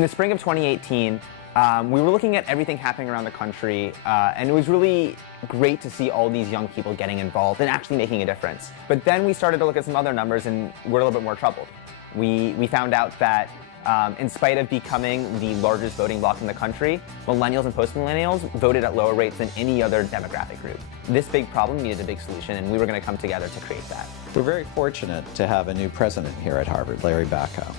In the spring of 2018, we were looking at everything happening around the country, and it was really great to see all these young people getting involved and actually making a difference. But then we started to look at some other numbers and we're a little bit more troubled. We found out that in spite of becoming the largest voting bloc in the country, millennials and post-millennials voted at lower rates than any other demographic group. This big problem needed a big solution, and we were going to come together to create that. We're very fortunate to have a new president here at Harvard, Larry Bacow,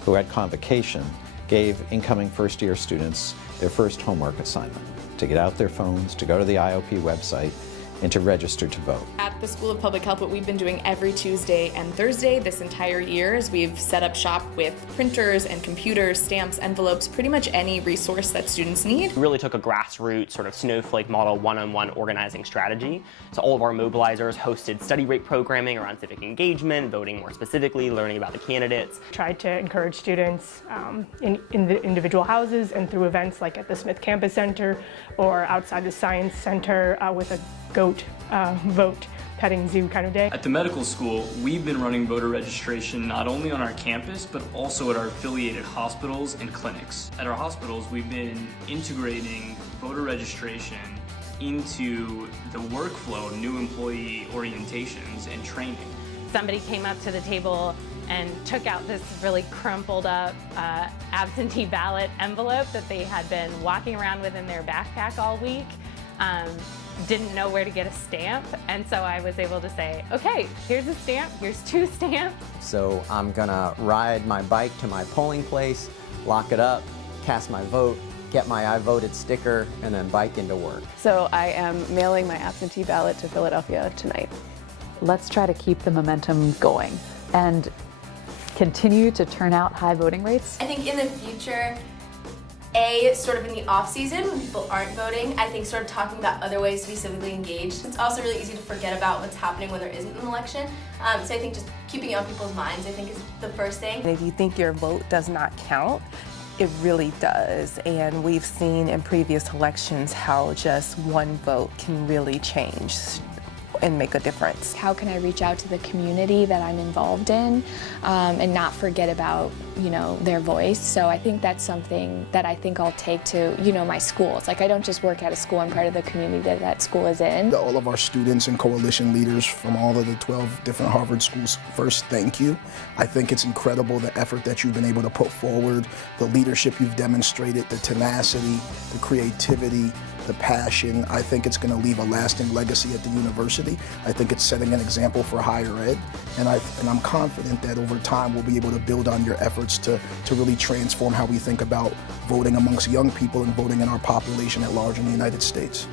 who at convocation gave incoming first-year students their first homework assignment, to get out their phones, to go to the IOP website, and to register to vote. At the School of Public Health, what we've been doing every Tuesday and Thursday this entire year is we've set up shop with printers and computers, stamps, envelopes, pretty much any resource that students need. We really took a grassroots sort of snowflake model one-on-one organizing strategy. So all of our mobilizers hosted study rate programming around civic engagement, voting more specifically, learning about the candidates. Tried to encourage students in the individual houses and through events like at the Smith Campus Center or outside the Science Center with a goat vote petting zoo kind of day. At the medical school, we've been running voter registration not only on our campus, but also at our affiliated hospitals and clinics. At our hospitals, we've been integrating voter registration into the workflow of new employee orientations and training. Somebody came up to the table and took out this really crumpled up absentee ballot envelope that they had been walking around with in their backpack all week. Didn't know where to get a stamp, and so I was able to say, okay, here's a stamp, here's 2 stamps. So I'm gonna ride my bike to my polling place, lock it up, cast my vote, get my I voted sticker, and then bike into work. So I am mailing my absentee ballot to Philadelphia tonight. Let's try to keep the momentum going and continue to turn out high voting rates. I think in the future, sort of in the off season when people aren't voting, I think sort of talking about other ways to be civically engaged. It's also really easy to forget about what's happening when there isn't an election. So I think just keeping it on people's minds, I think, is the first thing. If you think your vote does not count, it really does. And we've seen in previous elections how just one vote can really change and make a difference. How can I reach out to the community that I'm involved in and not forget about, their voice? So I think that's something that I think I'll take to, my schools. Like, I don't just work at a school, I'm part of the community that that school is in. All of our students and coalition leaders from all of the 12 different Harvard schools, first, thank you. I think it's incredible the effort that you've been able to put forward, the leadership you've demonstrated, the tenacity, the creativity, the passion. I think it's going to leave a lasting legacy at the university. I think it's setting an example for higher ed, and I'm confident that over time we'll be able to build on your efforts to really transform how we think about voting amongst young people and voting in our population at large in the United States.